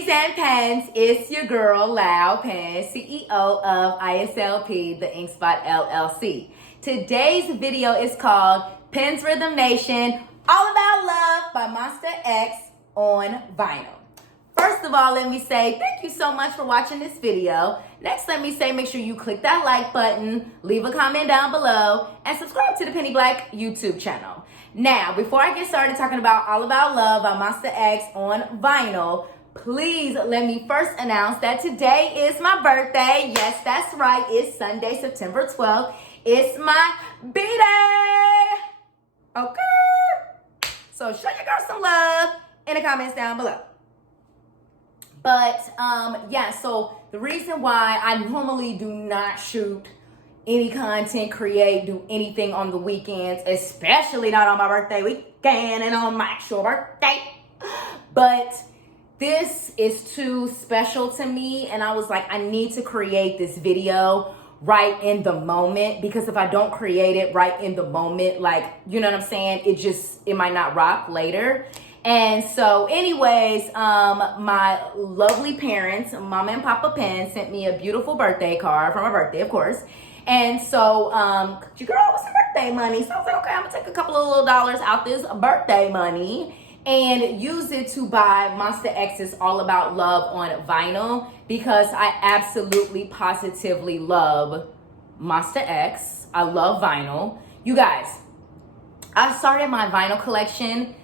Pennies and Pens, it's your girl, Lau Pen, CEO of ISLP, the InkSpot LLC. Today's video is called Pens Rhythm Nation, All About Love by Monsta X on vinyl. First of all, let me say thank you so much for watching this video. Next, let me say make sure you click that like button, leave a comment down below, and subscribe to the Penny Black YouTube channel. Now, before I get started talking about All About Love by Monsta X on vinyl, please let me first announce that today is my birthday. Yes, that's right. It's Sunday, September 12th. It's my B-Day. Okay? So show your girl some love in the comments down below. But, yeah, so the reason why I normally do not shoot any content, do anything on the weekends, especially not on my birthday weekend and on my actual birthday. But this is too special to me, and I was like, I need to create this video right in the moment, because if I don't create it right in the moment, like, you know what I'm saying, it might not rock later. And so anyways, my lovely parents, Mama and Papa Penn, sent me a beautiful birthday card for my birthday, of course. And so, your girl was some birthday money. So I was like, okay, I'm gonna take a couple of little dollars out this birthday money and use it to buy Monsta X's All About Love on vinyl, because I absolutely positively love Monsta X. I love vinyl. You guys, I started my vinyl collection.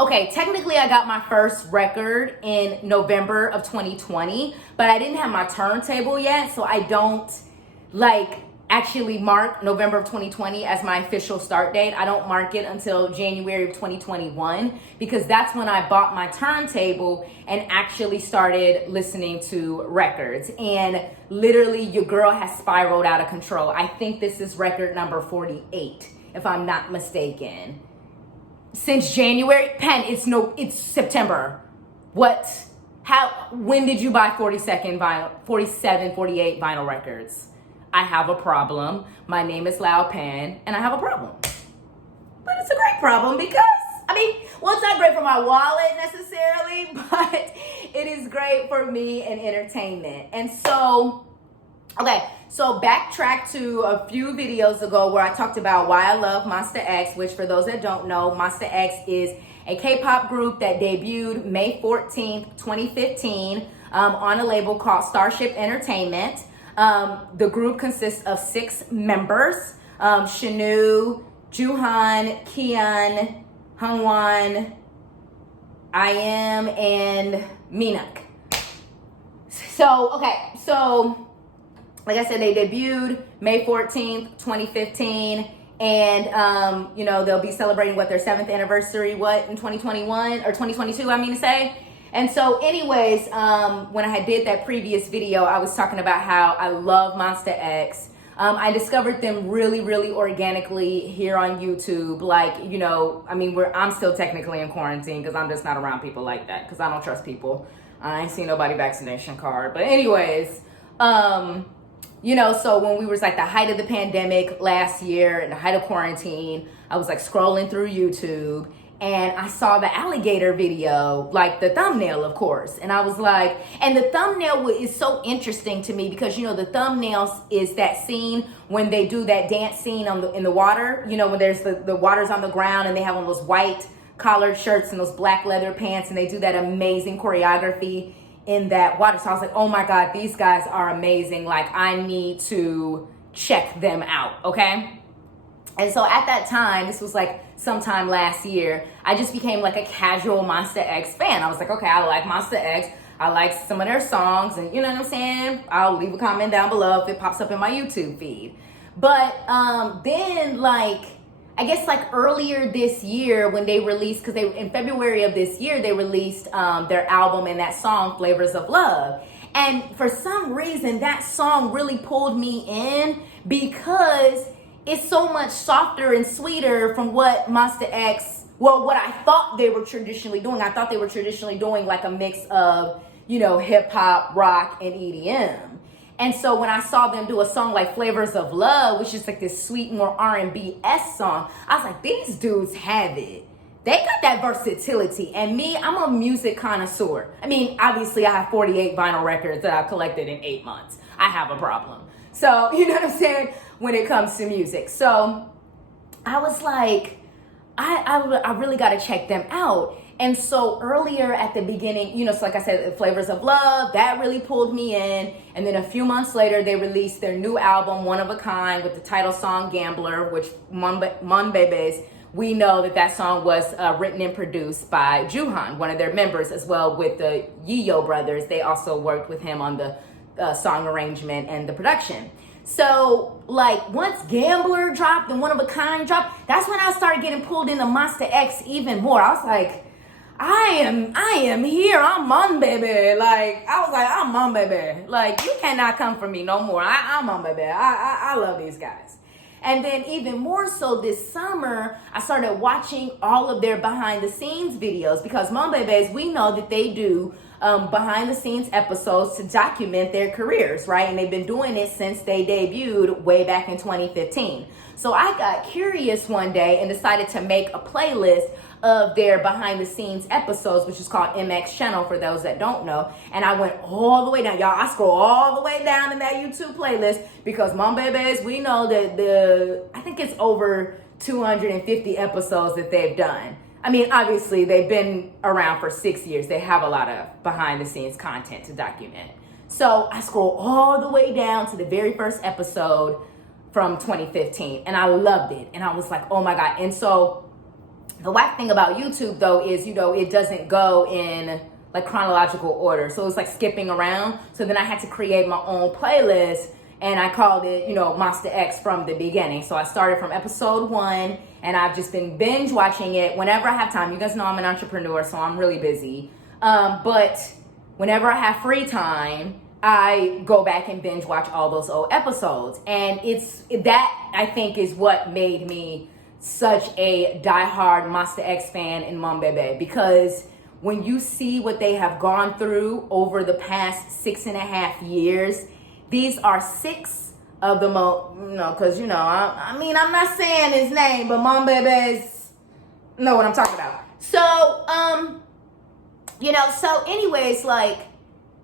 Okay, technically I got my first record in November of 2020, but I didn't have my turntable yet, so I don't actually mark November of 2020 as my official start date. I don't mark it until January of 2021, because that's when I bought my turntable and actually started listening to records. And literally your girl has spiraled out of control. I think this is record number 48, if I'm not mistaken. Since January, Pen, it's September. When did you buy 47, 48 vinyl records? I have a problem. My name is Lau Pen, and I have a problem. But it's a great problem because, it's not great for my wallet necessarily, but it is great for me and entertainment. And so, so backtrack to a few videos ago where I talked about why I love Monsta X, which for those that don't know, Monsta X is a K-pop group that debuted May 14th, 2015 on a label called Starship Entertainment. The group consists of 6 members, Shanu, Juhan, Kian, Hongwan, I.M, and Minak. So, like I said, they debuted May 14th, 2015, and, they'll be celebrating, their 7th anniversary, in 2021, or 2022, I mean to say. And so anyways, when I did that previous video, I was talking about how I love Monsta X. I discovered them really, really organically here on YouTube. I'm still technically in quarantine because I'm just not around people like that, because I don't trust people. I ain't seen nobody vaccination card. But anyways, so when we was the height of the pandemic last year and the height of quarantine, I was scrolling through YouTube, and I saw the alligator video, the thumbnail, of course. And I was like, and the thumbnail is so interesting to me because, the thumbnails is that scene when they do that dance scene in the water, when there's the water's on the ground and they have on those white collared shirts and those black leather pants, and they do that amazing choreography in that water. So I was like, oh my God, these guys are amazing. I need to check them out, okay? And so at that time, this was sometime last year, I just became a casual Monsta X fan. I was like, okay, I like Monsta X. I like some of their songs, and you know what I'm saying? I'll leave a comment down below if it pops up in my YouTube feed. But then I guess earlier this year when they released, because in February of this year, they released their album and that song, Flavors of Love. And for some reason, that song really pulled me in because it's so much softer and sweeter from what Monsta X, what I thought they were traditionally doing. I thought they were traditionally doing a mix of, hip hop, rock, and EDM. And so when I saw them do a song like Flavors of Love, which is this sweet, more R&B-esque song, I was like, these dudes have it. they got that versatility. And me, I'm a music connoisseur. I mean, obviously I have 48 vinyl records that I've collected in 8 months. I have a problem. So, you know what I'm saying? When it comes to music. So I was like, I really got to check them out. And so earlier at the beginning, you know, so like I said, Flavors of Love, that really pulled me in. And then a few months later, they released their new album, One of a Kind, with the title song Gambler, which Mon Bebes, we know that song was written and produced by Juhan, one of their members, as well with the Yiyo brothers. They also worked with him on the song arrangement and the production. So, like, once Gambler dropped and One of a Kind dropped, that's when I started getting pulled into Monsta X even more. I was like, I am here. I'm Mon Baby. Like, I was like, I'm Mon Baby. Like, you cannot come for me no more. I'm Mon Baby. I love these guys. And then even more so this summer, I started watching all of their behind the scenes videos, because Mon Bebes, we know that they do behind the scenes episodes to document their careers, right? And they've been doing it since they debuted way back in 2015. So I got curious one day and decided to make a playlist of their behind the scenes episodes, which is called MX Channel for those that don't know. And I went all the way down, y'all. I scroll all the way down in that YouTube playlist, because Mon Bebes, we know that I think it's over 250 episodes that they've done. I mean, obviously they've been around for 6 years. They have a lot of behind the scenes content to document. So I scroll all the way down to the very first episode from 2015, and I loved it. And I was like, oh my God. And so the whack thing about YouTube, though, is, you know, it doesn't go in like chronological order. So it's like skipping around. So then I had to create my own playlist, and I called it, you know, Monsta X from the beginning. So I started from episode 1, and I've just been binge watching it whenever I have time. You guys know I'm an entrepreneur, so I'm really busy. But whenever I have free time, I go back and binge watch all those old episodes. And that, I think, is what made me such a diehard Monsta X fan in Mon Bebe, because when you see what they have gone through over the past 6.5 years, these are 6 of the most, you know, because, you know, I mean, I'm not saying his name, but Mon Bebes know what I'm talking about. So, you know, so anyways, like,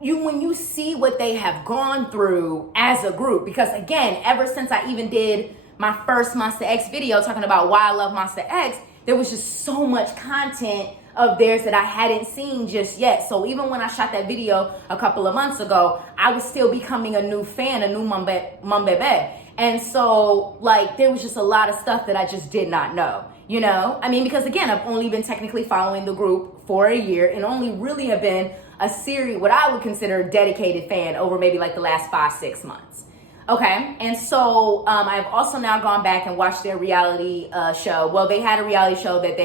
when you see what they have gone through as a group, because again, ever since I even did my first Monsta X video talking about why I love Monsta X, there was just so much content of theirs that I hadn't seen just yet. So even when I shot that video a couple of months ago, I was still becoming a new fan, a new Mon Bebe. And so, like, there was just a lot of stuff that I just did not know, you know? I mean, because again, I've only been technically following the group for a year, and only really have been a series, what I would consider a dedicated fan, over maybe like the last 5-6 months. Okay, and so I've also now gone back and watched their reality show. Well, they had a reality show that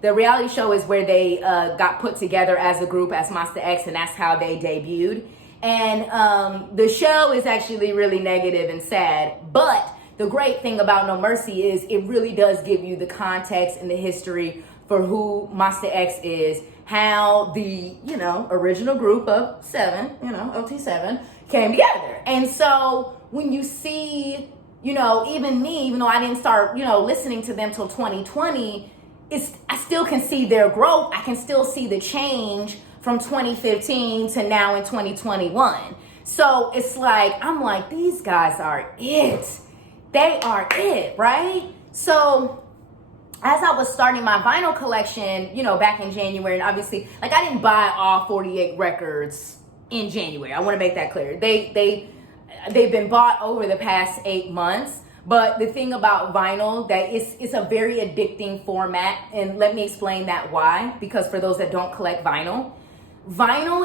the reality show is where they got put together as a group, as Monsta X, and that's how they debuted. And the show is actually really negative and sad, but the great thing about No Mercy is it really does give you the context and the history for who Monsta X is, how the, you know, original group of 7, you know, OT7, came together. And so when you see, you know, even me, even though I didn't start, you know, listening to them till 2020, I still can see their growth. I can still see the change from 2015 to now in 2021. So it's like, I'm like, these guys are it. They are it, right? So as I was starting my vinyl collection, you know, back in January, and obviously, like, I didn't buy all 48 records in January. I want to make that clear. They've been bought over the past 8 months. But the thing about vinyl, that it's a very addicting format. And let me explain that why. Because for those that don't collect vinyl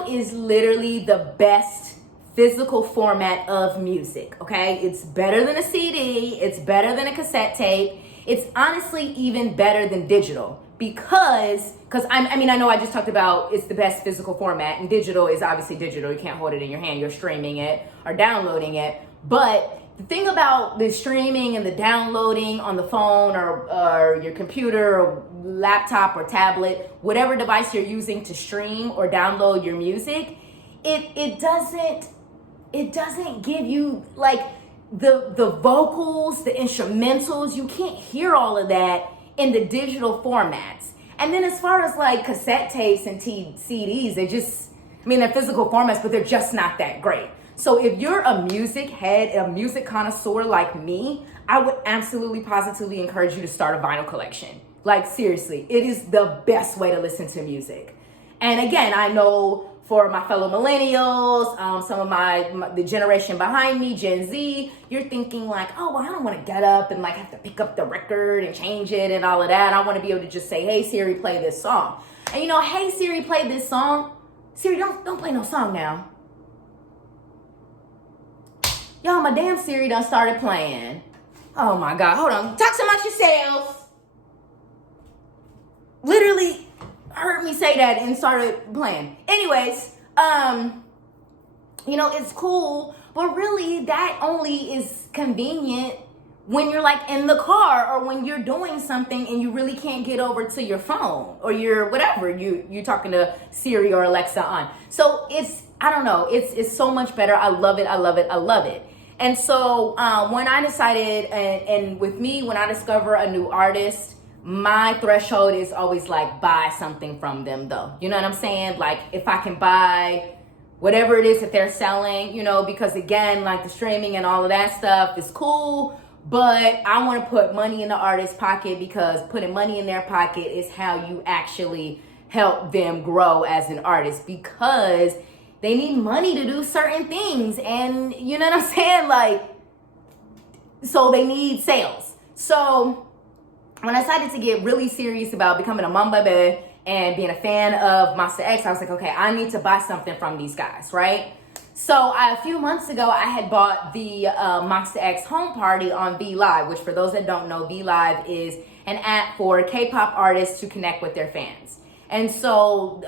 is literally the best physical format of music, okay? It's better than a CD. It's better than a cassette tape. It's honestly even better than digital. Because I mean, I know I just talked about it's the best physical format, and digital is obviously digital. You can't hold it in your hand. You're streaming it or downloading it. But the thing about the streaming and the downloading on the phone or your computer or laptop or tablet, whatever device you're using to stream or download your music, it doesn't give you like the vocals, the instrumentals. You can't hear all of that in the digital formats. And then as far as like cassette tapes and CDs, they're physical formats, but they're just not that great. So if you're a music head, a music connoisseur like me, I would absolutely positively encourage you to start a vinyl collection. Like seriously, it is the best way to listen to music. And again, I know for my fellow millennials, some of the generation behind me, Gen Z, you're thinking like, oh, well, I don't want to get up and like have to pick up the record and change it and all of that. I want to be able to just say, hey, Siri, play this song. And hey, Siri, play this song. Siri, don't play no song now. Y'all, my damn Siri done started playing. Oh my God, hold on. Talk amongst yourselves. Literally heard me say that and started playing. Anyways, it's cool, but really that only is convenient when you're like in the car or when you're doing something and you really can't get over to your phone or your whatever you're talking to Siri or Alexa on. So it's so much better. I love it. And so when I decided, and with me, when I discover a new artist, my threshold is always like buy something from them though. You know what I'm saying? Like if I can buy whatever it is that they're selling, because again, like the streaming and all of that stuff is cool, but I want to put money in the artist's pocket because putting money in their pocket is how you actually help them grow as an artist, because they need money to do certain things. And you know what I'm saying? Like, so they need sales. So when I decided to get really serious about becoming a mom baby and being a fan of Monsta X, I was like, okay, I need to buy something from these guys, right? So a few months ago, I had bought the Monsta X home party on VLive, which for those that don't know, VLive is an app for K-pop artists to connect with their fans. And so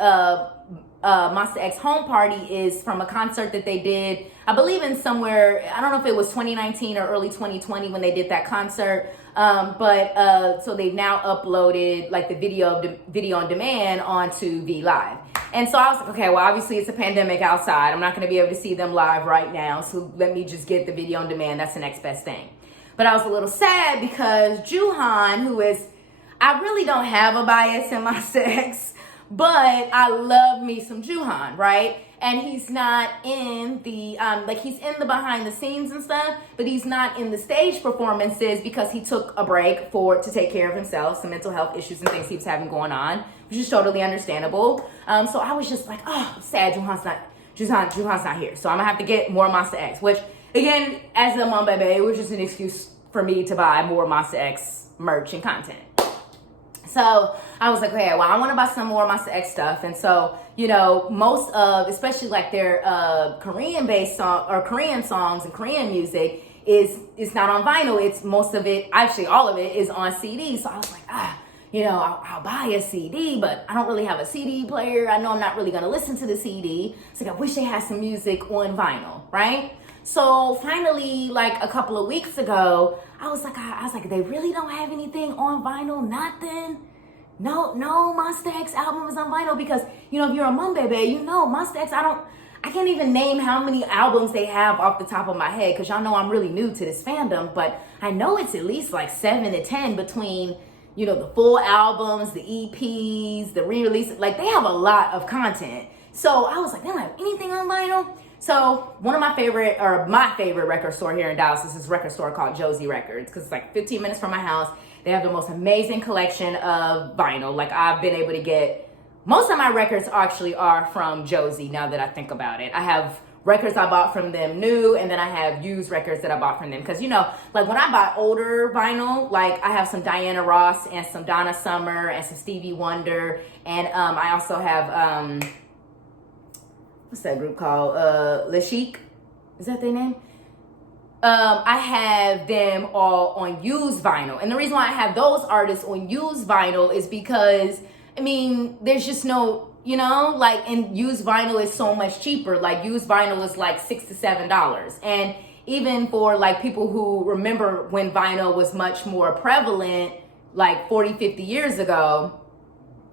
Monsta X home party is from a concert that they did, I believe in somewhere, I don't know if it was 2019 or early 2020 when they did that concert. So they've now uploaded like the video on demand onto VLive. And so I was like, okay, well, obviously it's a pandemic outside. I'm not going to be able to see them live right now. So let me just get the video on demand. That's the next best thing. But I was a little sad because Juhan, I really don't have a bias in Monsta X, but I love me some Juhan, right? And he's not in the, he's in the behind the scenes and stuff, but he's not in the stage performances because he took a break to take care of himself, some mental health issues and things he was having going on, which is totally understandable. So I was just like, oh, sad Juhan's not here. So I'm gonna have to get more Monsta X, which again, as a mom baby, it was just an excuse for me to buy more Monsta X merch and content. So I was like, okay, well, I want to buy some more Monsta X stuff. And so, most of, especially like their Korean-based song or Korean songs and Korean music is not on vinyl. It's most of it, actually all of it is on CD. So I was like, I'll buy a CD, but I don't really have a CD player. I know I'm not really going to listen to the CD. So I wish they had some music on vinyl, right? So finally, like a couple of weeks ago, I was like, they really don't have anything on vinyl? Nothing? No, Monsta X album is on vinyl because, if you're a mom baby, Monsta X, I can't even name how many albums they have off the top of my head because y'all know I'm really new to this fandom, but I know it's at least like 7 to 10 between, the full albums, the EPs, the re-releases, like they have a lot of content. So I was like, they don't have anything on vinyl? So my favorite record store here in Dallas is this record store called Josie Records because it's like 15 minutes from my house. They have the most amazing collection of vinyl. Like I've been able to get, most of my records actually are from Josie now that I think about it. I have records I bought from them new, and then I have used records that I bought from them. Because, like when I buy older vinyl, like I have some Diana Ross and some Donna Summer and some Stevie Wonder. And I also have, what's that group called? Le Chic? Is that their name? I have them all on used vinyl. And the reason why I have those artists on used vinyl is because, there's just no, and used vinyl is so much cheaper. Like used vinyl is like $6 to $7. And even for like people who remember when vinyl was much more prevalent, like 40, 50 years ago,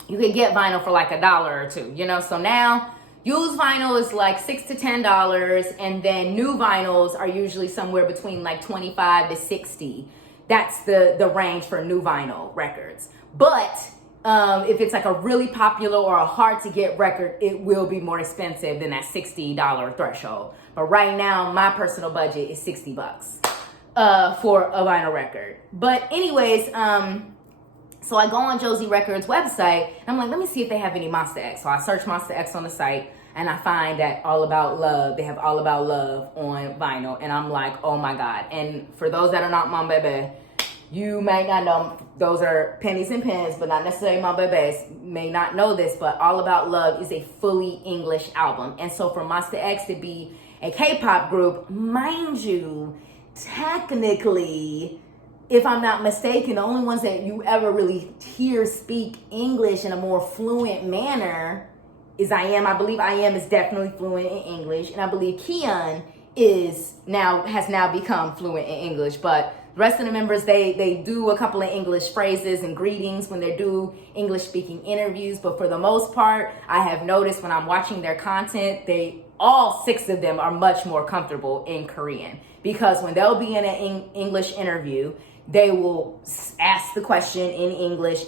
you could get vinyl for like $1 or $2, So now used vinyl is like $6 to $10, and then new vinyls are usually somewhere between like 25 to 60. That's the range for new vinyl records. But If it's like a really popular or a hard to get record, it will be more expensive than that $60 threshold. But right now, my personal budget is $60 for a vinyl record. But anyways, so I go on Josie Records website and I'm like, let me see if they have any Monsta X. So I search Monsta X on the site and I find that All About Love, they have All About Love on vinyl. And I'm like, oh my God. And for those that are not Mon Bebe, you might not know, those are Pennies and Pens, but not necessarily Mon Bebes, may not know this, but All About Love is a fully English album. And so for Monsta X to be a K-pop group, mind you, technically, if I'm not mistaken, the only ones that you ever really hear speak English in a more fluent manner is IM. I believe IM is definitely fluent in English, and I believe Kian has now become fluent in English. But the rest of the members, they do a couple of English phrases and greetings when they do English speaking interviews. But for the most part, I have noticed when I'm watching their content, all 6 of them are much more comfortable in Korean, because when they'll be in an English interview, they will ask the question in English,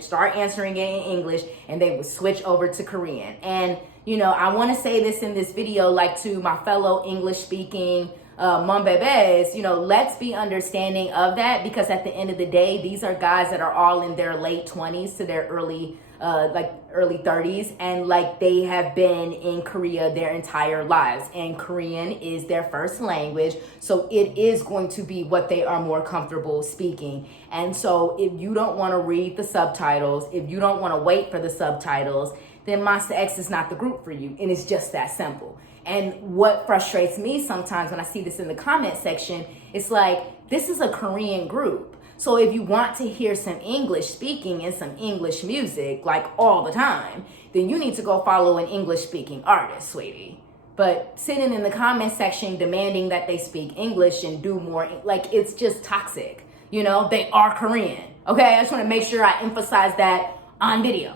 start answering it in English, and they will switch over to Korean. And, I want to say this in this video, like to my fellow English speaking Mon Bebes, let's be understanding of that, because at the end of the day, these are guys that are all in their late 20s to their early 30s, and they have been in Korea their entire lives, and Korean is their first language, so it is going to be what they are more comfortable speaking. And so if you don't want to read the subtitles, if you don't want to wait for the subtitles, then Monsta X is not the group for you, and it's just that simple. And what frustrates me sometimes when I see this in the comment section, it's like, this is a Korean group. So if you want to hear some English speaking and some English music, all the time, then you need to go follow an English speaking artist, sweetie. But sitting in the comment section demanding that they speak English and do more, it's just toxic. They are Korean. Okay, I just want to make sure I emphasize that on video.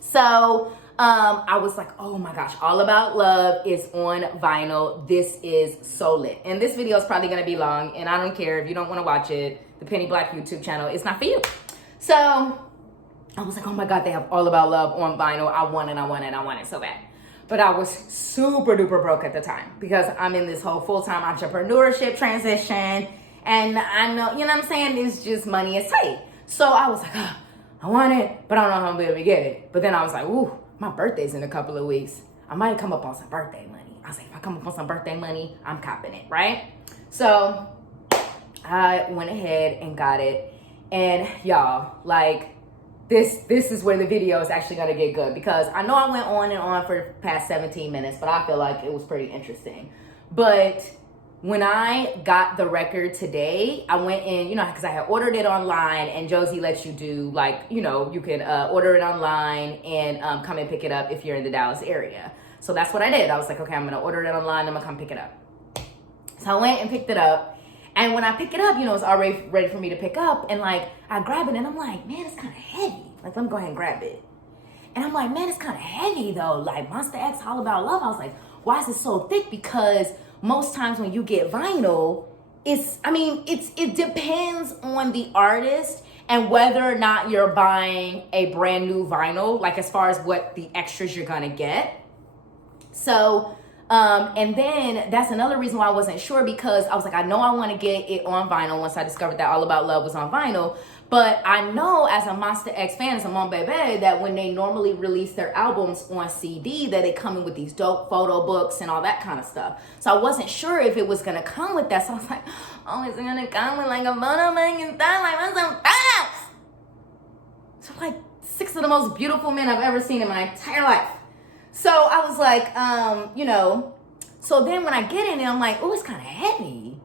So I was like, oh my gosh, All About Love is on vinyl. This is so lit. And this video is probably going to be long, and I don't care if you don't want to watch it. The Penny Black YouTube channel, it's not for you. So I was like, oh my God, they have All About Love on vinyl. I want it so bad. But I was super duper broke at the time, because I'm in this whole full-time entrepreneurship transition. And I know, what I'm saying? It's just money is tight. So I was like, oh, I want it, but I don't know how I'm going to be able to get it. But then I was like, ooh, my birthday's in a couple of weeks. I might come up on some birthday money. I was like, if I come up on some birthday money, I'm copping it, right? So I went ahead and got it. And y'all, this is where the video is actually going to get good, because I know I went on and on for past 17 minutes, but I feel like it was pretty interesting. But when I got the record today, I went in, because I had ordered it online, and Josie lets you do you can order it online and come and pick it up if you're in the Dallas area. So that's what I did. I was like, okay, I'm going to order it online. I'm going to come pick it up. So I went and picked it up. And when I pick it up, it's already ready for me to pick up. And I grab it and I'm like, man, it's kind of heavy. Let me go ahead and grab it. And I'm like, man, it's kind of heavy though. Monsta X, All About Love. I was like, why is it so thick? Because most times when you get vinyl, it depends on the artist and whether or not you're buying a brand new vinyl, as far as what the extras you're gonna get. So, and then that's another reason why I wasn't sure, because I was like, I know I want to get it on vinyl once I discovered that All About Love was on vinyl. But I know as a Monsta X fan, as a Mon Bebe, that when they normally release their albums on CD, that they come in with these dope photo books and all that kind of stuff. So I wasn't sure if it was going to come with that. So I was like, oh, is it going to come with a photo book and stuff? What's some photos? So 6 of the most beautiful men I've ever seen in my entire life. So I was like, so then when I get in there, I'm like, oh, it's kind of heavy.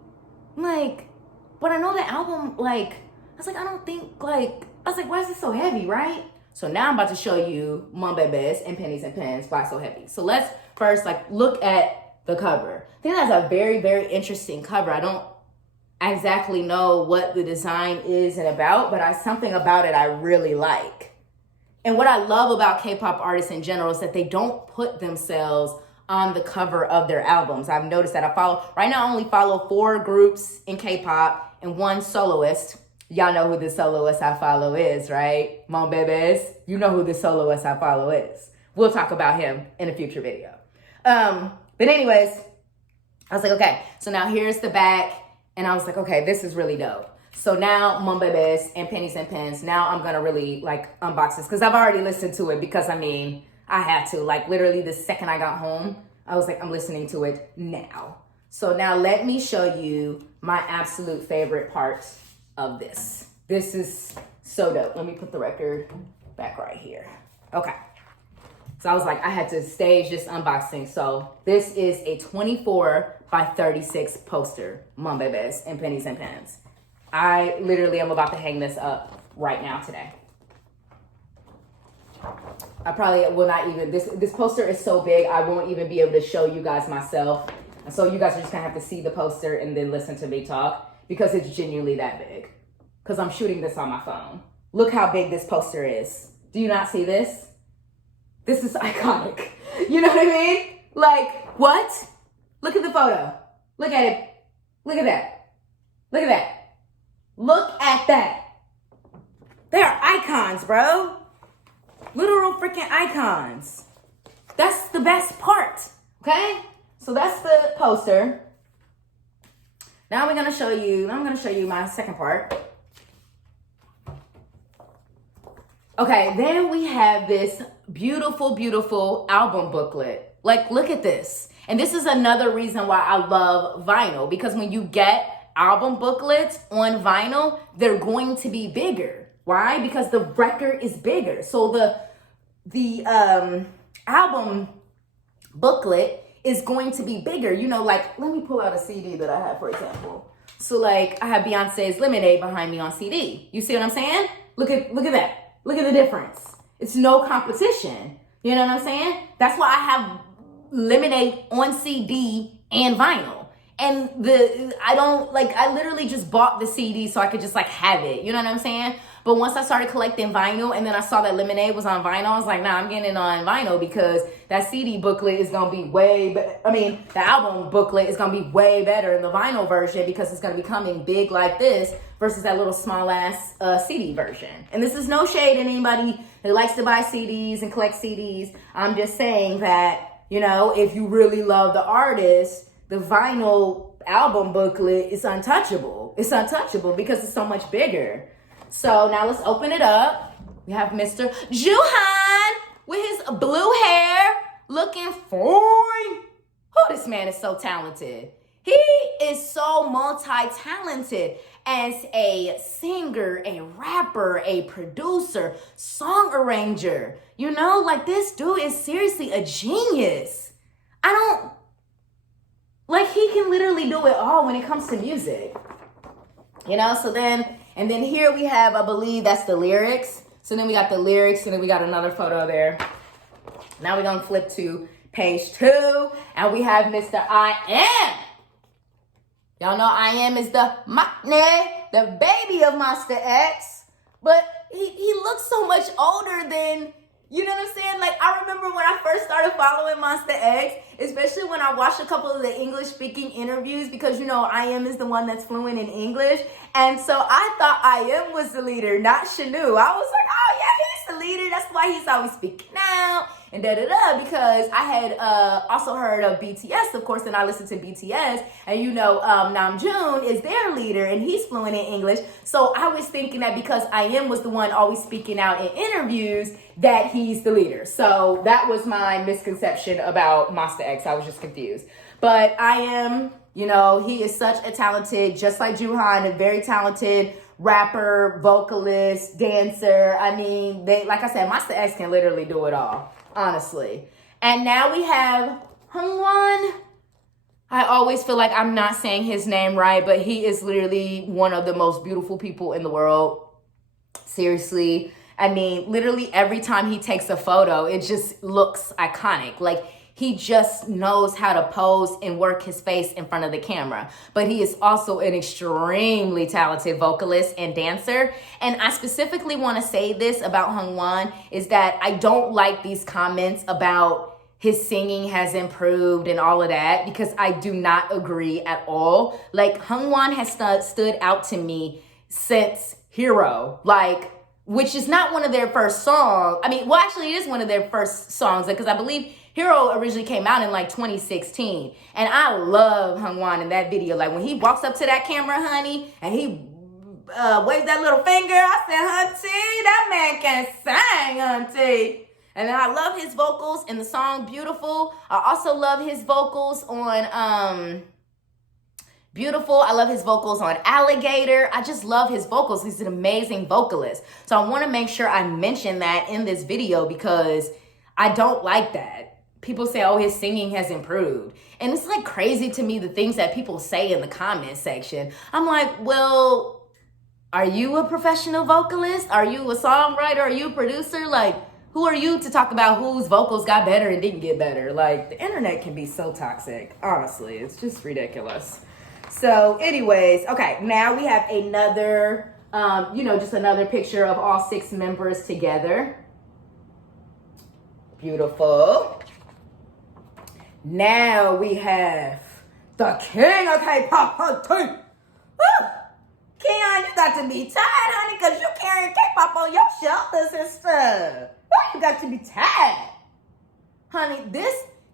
But I know the album, I was like, I don't think, I was like, why is it so heavy, right? So now I'm about to show you Mon Bebes and Pennies and Pens, why it's so heavy. So let's first, look at the cover. I think that's a very, very interesting cover. I don't exactly know what the design is and about, but something about it I really like. And what I love about K-pop artists in general is that they don't put themselves on the cover of their albums. I've noticed that I only follow 4 groups in K-pop and 1 soloist. Y'all know who the soloist I follow is, right? Mon bebes, you know who the soloist I follow is. We'll talk about him in a future video. But anyways, I was like, okay, so now here's the back. And I was like, okay, this is really dope. So now Mon bebes and Pennies and Pens, now I'm gonna really like unbox this because I've already listened to it because I mean, I had to. Like literally the second I got home, I was like, I'm listening to it now. So now let me show you my absolute favorite part of this. This is so dope. Let me put the record back right here. Okay. So I was like, I had to stage this unboxing. So this is a 24 by 36 poster, Mon bebes and Pennies and Pens. I literally am about to hang this up right now today. I probably will not even, this poster is so big, I won't even be able to show you guys myself. And so you guys are just gonna have to see the poster and then listen to me talk because it's genuinely that big. Because I'm shooting this on my phone. Look how big this poster is. Do you not see this? This is iconic. You know what I mean? Like, what? Look at the photo. Look at it. Look at that. Look at that. Look at that. They're icons, bro. Literal freaking icons. That's the best part, okay? So that's the poster. Now I'm gonna show you my second part. Okay, then we have this beautiful, beautiful album booklet. Like, look at this. And this is another reason why I love vinyl, because when you get album booklets on vinyl, they're going to be bigger. Why? Because the record is bigger. So the album booklet is going to be bigger. You know, like, let me pull out a CD that I have, for example. So like I have Beyonce's Lemonade behind me on CD. You see what I'm saying? Look at that. Look at the difference. It's no competition. You know what I'm saying? That's why I have Lemonade on CD and vinyl. And I literally just bought the CD so I could just like have it. You know what I'm saying? But once I started collecting vinyl and then I saw that Lemonade was on vinyl, I was like, nah, I'm getting it on vinyl because that CD booklet is going to be the album booklet is going to be way better in the vinyl version because it's going to be coming big like this versus that little small ass CD version. And this is no shade at anybody that likes to buy CDs and collect CDs. I'm just saying that, you know, if you really love the artist, the vinyl album booklet is untouchable. It's untouchable because it's so much bigger. So now let's open it up. We have Mr. Juhan with his blue hair looking fine. Oh, this man is so talented. He is so multi-talented as a singer, a rapper, a producer, song arranger. You know, like this dude is seriously a genius. He can literally do it all when it comes to music. You know, and then here we have, I believe that's the lyrics. So then we got the lyrics and then we got another photo there. Now we're going to flip to page 2 and we have Mr. I Am. Y'all know I Am is the maknae, the baby of Monsta X. But he looks so much older than, you know what I'm saying? Like, I remember when I first started following Monsta X, especially when I watched a couple of the English-speaking interviews, because, you know, I Am is the one that's fluent in English. And so I thought I Am was the leader, not Shanu. I was like, oh, yeah, he's the leader. That's why he's always speaking out and da-da-da, because I had also heard of BTS, of course, and I listened to BTS. And, you know, Namjoon is their leader, and he's fluent in English. So I was thinking that because I Am was the one always speaking out in interviews, that he's the leader. So that was my misconception about Monsta X. I was just confused. But I Am, you know, he is such a talented, just like Juhan, a very talented rapper, vocalist, dancer. I mean, like I said, Monsta X can literally do it all, honestly. And now we have Hungwon. I always feel like I'm not saying his name right, but he is literally one of the most beautiful people in the world. Seriously. I mean, literally every time he takes a photo, it just looks iconic. Like, he just knows how to pose and work his face in front of the camera. But he is also an extremely talented vocalist and dancer. And I specifically want to say this about Hungwon is that I don't like these comments about his singing has improved and all of that, because I do not agree at all. Like, Hungwon has stood out to me since Hero, like, which is not one of their first songs. I mean, well, actually, it is one of their first songs because I believe Hero originally came out in like 2016. And I love Hungwan in that video. Like when he walks up to that camera, honey, and he waves that little finger, I said, Hunty, that man can sing, Hunty. And then I love his vocals in the song Beautiful. I also love his vocals on Beautiful. I love his vocals on Alligator. I just love his vocals. He's an amazing vocalist. So I want to make sure I mention that in this video because I don't like that. People say, oh, his singing has improved. And it's like crazy to me, the things that people say in the comment section. I'm like, well, are you a professional vocalist? Are you a songwriter? Are you a producer? Like, who are you to talk about whose vocals got better and didn't get better? Like, the internet can be so toxic. Honestly, it's just ridiculous. So anyways, okay, now we have another, just another picture of all 6 members together. Beautiful. Now we have the king of K-pop, Hunty. Keon, you got to be tired, honey, because you're carrying K-pop on your shoulders and stuff. You got to be tired. Honey,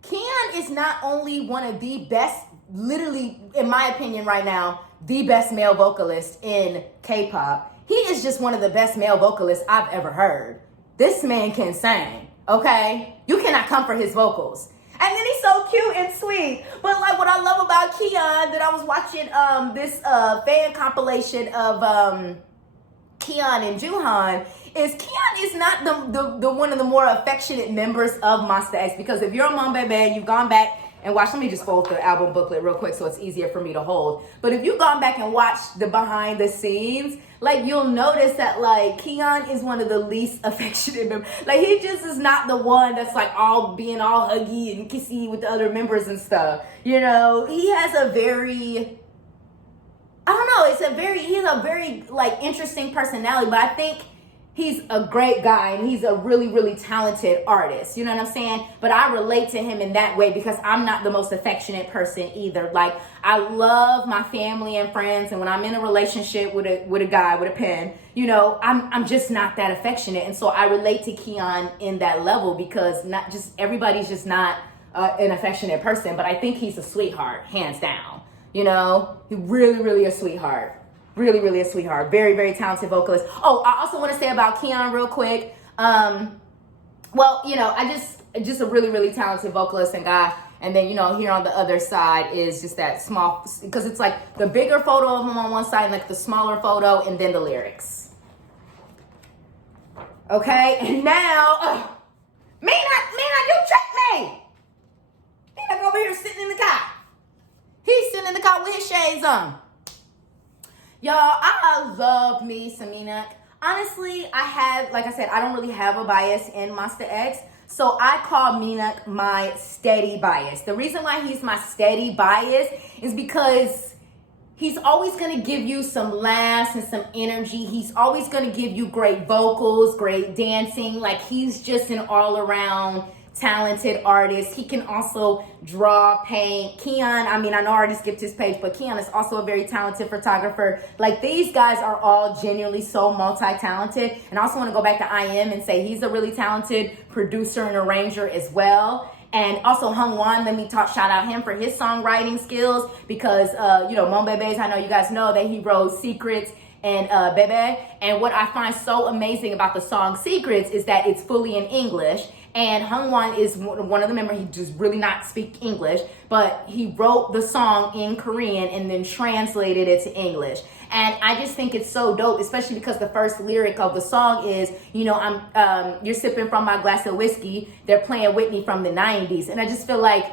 Keon is not only one of the best, literally, in my opinion right now, the best male vocalist in K-pop. He is just one of the best male vocalists I've ever heard. This man can sing, okay? You cannot come for his vocals. And then he's so cute and sweet. But like what I love about Keon, that I was watching this fan compilation of Keon and Joohan, is Keon is not the one of the more affectionate members of Monsta X, because if you're a Monbebe, you've gone back and watched, let me just fold the album booklet real quick so it's easier for me to hold. But if you've gone back and watched the behind the scenes, like you'll notice that like Keon is one of the least affectionate members. Like he just is not the one that's like being all huggy and kissy with the other members and stuff. You know, he has a very, I don't know, he's a very like interesting personality, but I think he's a great guy and he's a really, really talented artist. You know what I'm saying? But I relate to him in that way because I'm not the most affectionate person either. Like I love my family and friends, and when I'm in a relationship with a guy with a pen, you know, I'm just not that affectionate. And so I relate to Keon in that level because not just everybody's just not an affectionate person, but I think he's a sweetheart, hands down. You know, he really, really a sweetheart. Really, really a sweetheart. Very, very talented vocalist. Oh, I also want to say about Keon real quick. Well, you know, just a really, really talented vocalist and guy. And then, you know, here on the other side is just that small, because it's like the bigger photo of him on one side and like the smaller photo and then the lyrics. Okay, and now, Mina, you tricked me. Mina over here sitting in the car. He's sitting in the car with his shades on. Y'all, I love me some Minak. Honestly, like I said, I don't really have a bias in Monsta X. So I call Minak my steady bias. The reason why he's my steady bias is because he's always going to give you some laughs and some energy. He's always going to give you great vocals, great dancing. Like he's just an all-around talented artist. He can also draw, paint. Keon, I mean, I know I already skipped his page, but Keon is also a very talented photographer. Like these guys are all genuinely so multi-talented. And I also want to go back to IM and say he's a really talented producer and arranger as well. And also Hungwan, let me shout out him for his songwriting skills because, Monbebes, I know you guys know that he wrote Secrets and Bebe. And what I find so amazing about the song Secrets is that it's fully in English. And Hungwan is one of the members, he just really not speak English, but he wrote the song in Korean and then translated it to English. And I just think it's so dope, especially because the first lyric of the song is, you're sipping from my glass of whiskey. They're playing Whitney from the 90s. And I just feel like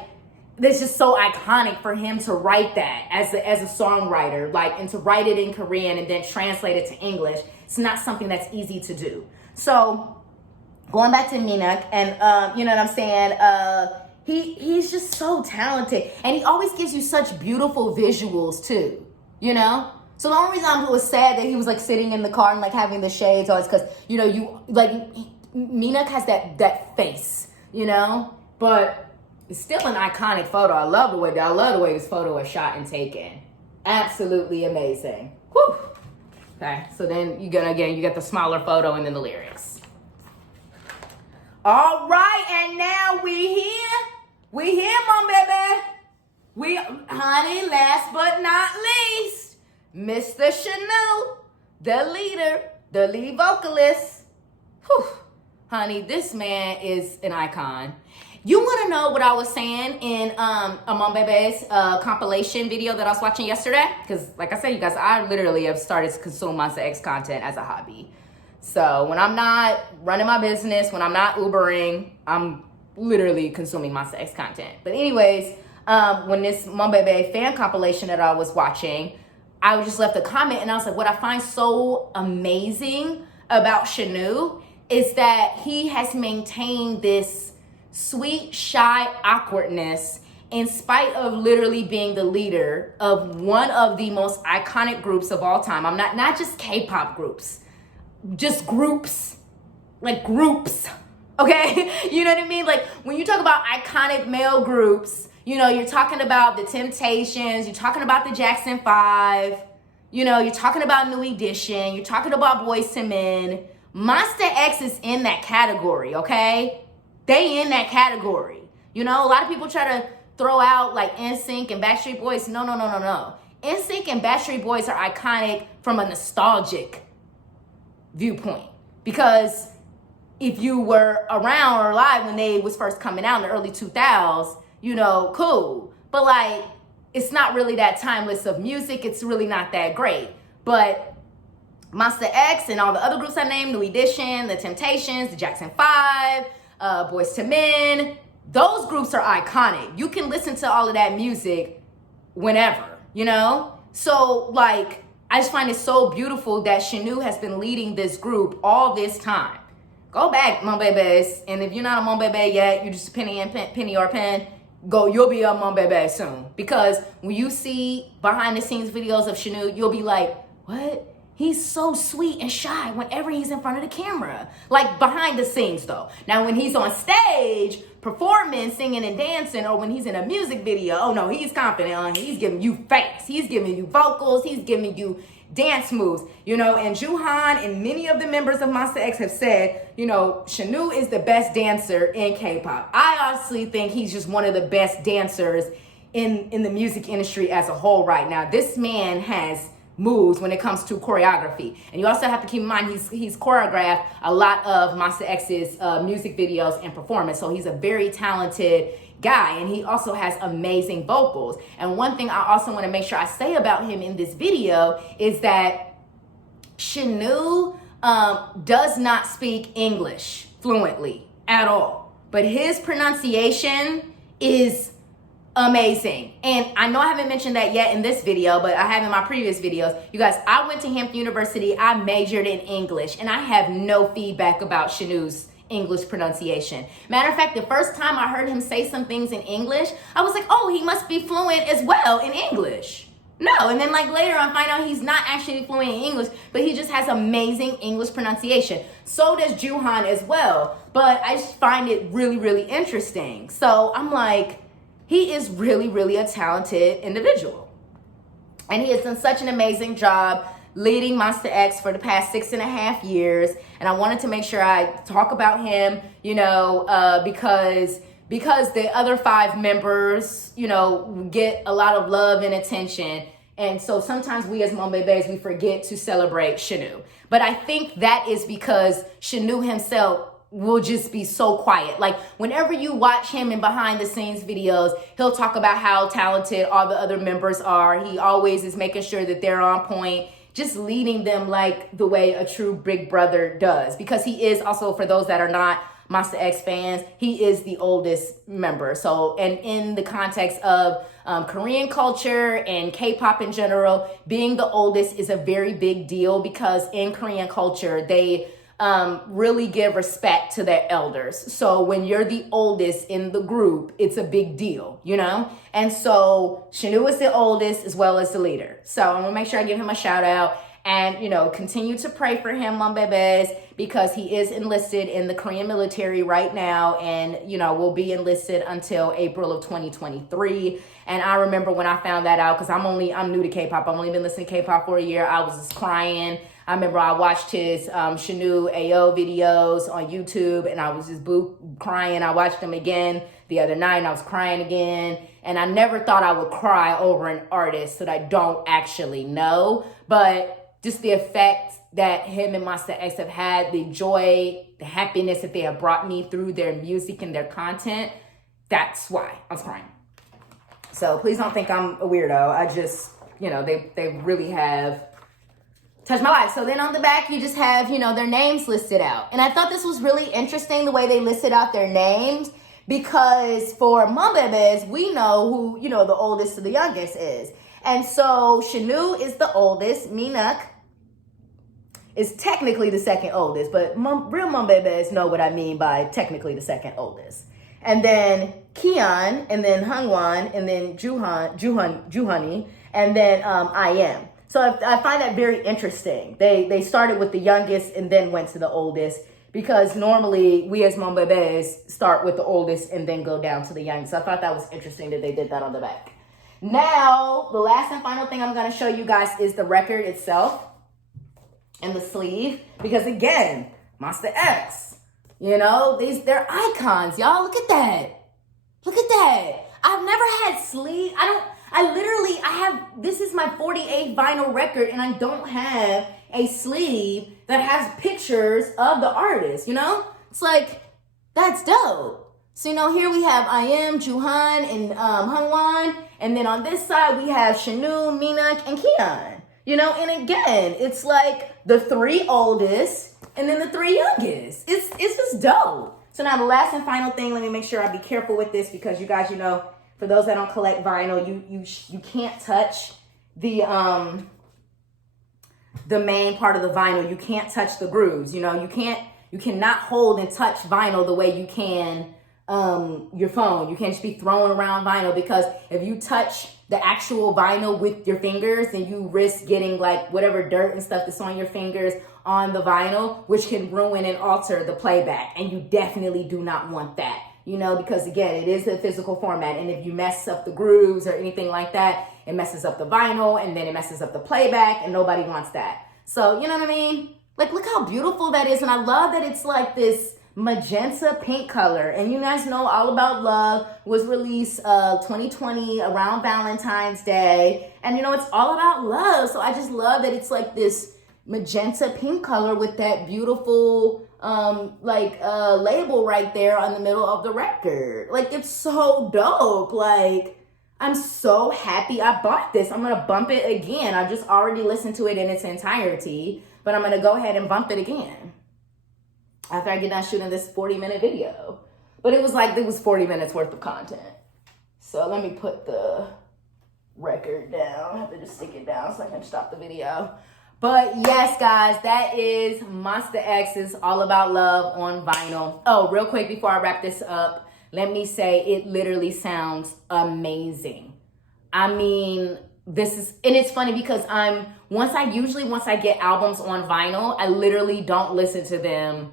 it's just so iconic for him to write that as a songwriter, and to write it in Korean and then translate it to English. It's not something that's easy to do. So going back to Minak, and you know what I'm saying? He's just so talented, and he always gives you such beautiful visuals too. You know. So the only reason I was sad that he was sitting in the car and having the shades on is because Minak has that face, but it's still an iconic photo. I love the way this photo is shot and taken. Absolutely amazing. Whew. Okay, so then you get the smaller photo and then the lyrics. All right, and now we here, Mom Baby. Honey, last but not least, Mr. Chanel, the leader, the lead vocalist. Whew. Honey, this man is an icon. You want to know what I was saying in Amon Bebe's compilation video that I was watching yesterday? Because, like I said, you guys, I literally have started to consume Monsta X content as a hobby. So when I'm not running my business, when I'm not Ubering, I'm literally consuming Monsta X content. But anyways, when this Mon Bebe fan compilation that I was watching, I just left a comment and I was like, what I find so amazing about Shanu is that he has maintained this sweet, shy awkwardness in spite of literally being the leader of one of the most iconic groups of all time. I'm not just K-pop groups, just groups, like groups, okay? You know what I mean? Like when you talk about iconic male groups, you know, you're talking about the Temptations, you're talking about the Jackson 5, you know, you're talking about New Edition, you're talking about Boyz II Men. Monsta X is in that category, okay? They in that category. You know, a lot of people try to throw out like NSYNC and Backstreet Boys. No. NSYNC and Backstreet Boys are iconic from a nostalgic viewpoint. Because if you were around or alive when they was first coming out in the early 2000s, you know, cool. But like, it's not really that timeless of music. It's really not that great. But Monsta X and all the other groups I named, New Edition, the Temptations, the Jackson 5, Boyz II Men, those groups are iconic. You can listen to all of that music whenever, you know? So, like, I just find it so beautiful that Shanu has been leading this group all this time. Go back, Mon Bebes, and if you're not a Mon Bebe yet, you're just a penny or pen, you'll be a Mon Bebe soon. Because when you see behind the scenes videos of Shanu, you'll be like, what? He's so sweet and shy whenever he's in front of the camera. Like behind the scenes though. Now when he's on stage performing, singing and dancing, or when he's in a music video, oh no, he's confident. He's giving you face. He's giving you vocals. He's giving you dance moves. You know, and Juhan and many of the members of Monsta X have said, you know, Shanu is the best dancer in K-pop. I honestly think he's just one of the best dancers in the music industry as a whole right now. This man has moves when it comes to choreography. And you also have to keep in mind he's choreographed a lot of Monsta X's music videos and performance. So he's a very talented guy, and he also has amazing vocals. And one thing I also want to make sure I say about him in this video is that Shanu does not speak English fluently at all, but his pronunciation is amazing. And I know I haven't mentioned that yet in this video, but I have in my previous videos. You guys, I went to Hampton University. I majored in English, and I have no feedback about Shanu's English pronunciation. Matter of fact, the first time I heard him say some things in English, I was like, oh, he must be fluent as well in English. No, and then like later I find out he's not actually fluent in English, but he just has amazing English pronunciation. So does Juhan as well. But I just find it really, really interesting. So I'm like, he is really, really a talented individual. And he has done such an amazing job leading Monsta X for the past 6.5 years. And I wanted to make sure I talk about him, you know, because the other 5 members, you know, get a lot of love and attention. And so sometimes we as Mon Bebes, we forget to celebrate Shanu. But I think that is because Shanu himself will just be so quiet. Like whenever you watch him in behind the scenes videos, he'll talk about how talented all the other members are. He always is making sure that they're on point, just leading them like the way a true big brother does. Because he is also, for those that are not Monsta X fans, he is the oldest member. So, and in the context of Korean culture and K-pop in general, being the oldest is a very big deal because in Korean culture, they really give respect to their elders. So when you're the oldest in the group, it's a big deal, you know? And so Shanu is the oldest as well as the leader. So I'm gonna make sure I give him a shout out and, you know, continue to pray for him, Mon Bebes, because he is enlisted in the Korean military right now and, you know, will be enlisted until April of 2023. And I remember when I found that out, because I'm new to K-pop. I've only been listening to K-pop for a year. I was just crying. I remember I watched his Shanu AO videos on YouTube, and I was just crying. I watched them again the other night, and I was crying again. And I never thought I would cry over an artist that I don't actually know. But just the effect that him and Monsta X have had, the joy, the happiness that they have brought me through their music and their content, that's why I was crying. So please don't think I'm a weirdo. I just, you know, they really have touched my life. So then on the back, you just have, you know, their names listed out. And I thought this was really interesting, the way they listed out their names, because for Monbebes, we know who, you know, the oldest to the youngest is. And so Shanu is the oldest. Minuk is technically the second oldest, but real Monbebes know what I mean by technically the second oldest. And then Kian, and then Hungwan, and then Juhani, and then I am. So I find that very interesting. They started with the youngest and then went to the oldest, because normally we as Monbebes start with the oldest and then go down to the youngest. So I thought that was interesting that they did that on the back. Now, the last and final thing I'm going to show you guys is the record itself and the sleeve, because again, Monsta X, you know, they're icons, y'all. Look at that. Look at that. I've never had sleeve. This is my 48th vinyl record, and I don't have a sleeve that has pictures of the artist, you know? It's like, that's dope. So, you know, here we have I Am, Juhan, and Hungwan, and then on this side we have Shanu, Minuk, and Kian, you know? And again, it's like the three oldest and then the three youngest. It's just dope. So now the last and final thing, let me make sure I be careful with this, because you guys, you know, for those that don't collect vinyl, you can't touch the main part of the vinyl. You can't touch the grooves. You know, you cannot hold and touch vinyl the way you can your phone. You can't just be throwing around vinyl, because if you touch the actual vinyl with your fingers, then you risk getting like whatever dirt and stuff that's on your fingers on the vinyl, which can ruin and alter the playback. And you definitely do not want that, you know, because again, it is a physical format. And if you mess up the grooves or anything like that, it messes up the vinyl, and then it messes up the playback, and nobody wants that. So, you know what I mean? Like, look how beautiful that is. And I love that it's like this magenta pink color. And you guys know All About Love was released 2020 around Valentine's Day. And, you know, it's all about love. So I just love that it's like this magenta pink color with that beautiful label right there on the middle of the record. Like, it's so dope. Like, I'm so happy I bought this. I'm gonna bump it again. I just already listened to it in its entirety, but I'm gonna go ahead and bump it again after I get done shooting this 40-minute video. But it was 40 minutes worth of content. So let me put the record down. I have to just stick it down so I can stop the video. But yes, guys, that is Monsta X's All About Love on vinyl. Oh, real quick before I wrap this up, let me say it literally sounds amazing. I mean, and it's funny because once I get albums on vinyl, I literally don't listen to them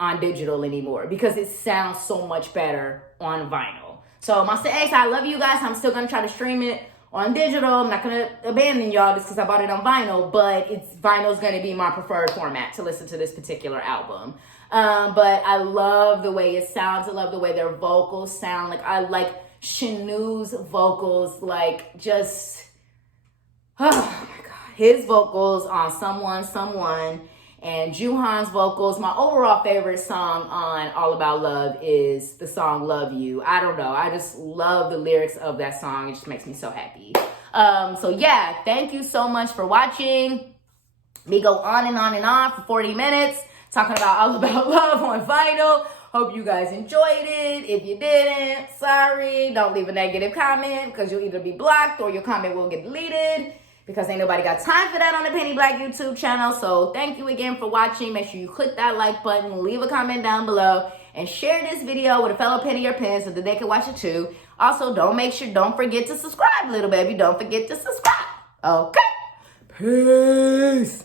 on digital anymore, because it sounds so much better on vinyl. So Monsta X, I love you guys. I'm still gonna try to stream it on digital. I'm not gonna abandon y'all just because I bought it on vinyl, but vinyl is gonna be my preferred format to listen to this particular album. But I love the way it sounds. I love the way their vocals sound. Like, I like Shanu's vocals, like, just, oh my God. His vocals on Someone, and Juhan's vocals. My overall favorite song on All About Love is the song Love You. I don't know. I just love the lyrics of that song. It just makes me so happy. So yeah, thank you so much for watching me go on and on and on for 40 minutes talking about All About Love on vinyl. Hope you guys enjoyed it. If you didn't, sorry. Don't leave a negative comment, because you'll either be blocked or your comment will get deleted, because ain't nobody got time for that on the Penny Black YouTube channel. So thank you again for watching. Make sure you click that like button, leave a comment down below, and share this video with a fellow Penny or Pen so that they can watch it too. Also, don't forget to subscribe, little baby. Don't forget to subscribe. Okay? Peace.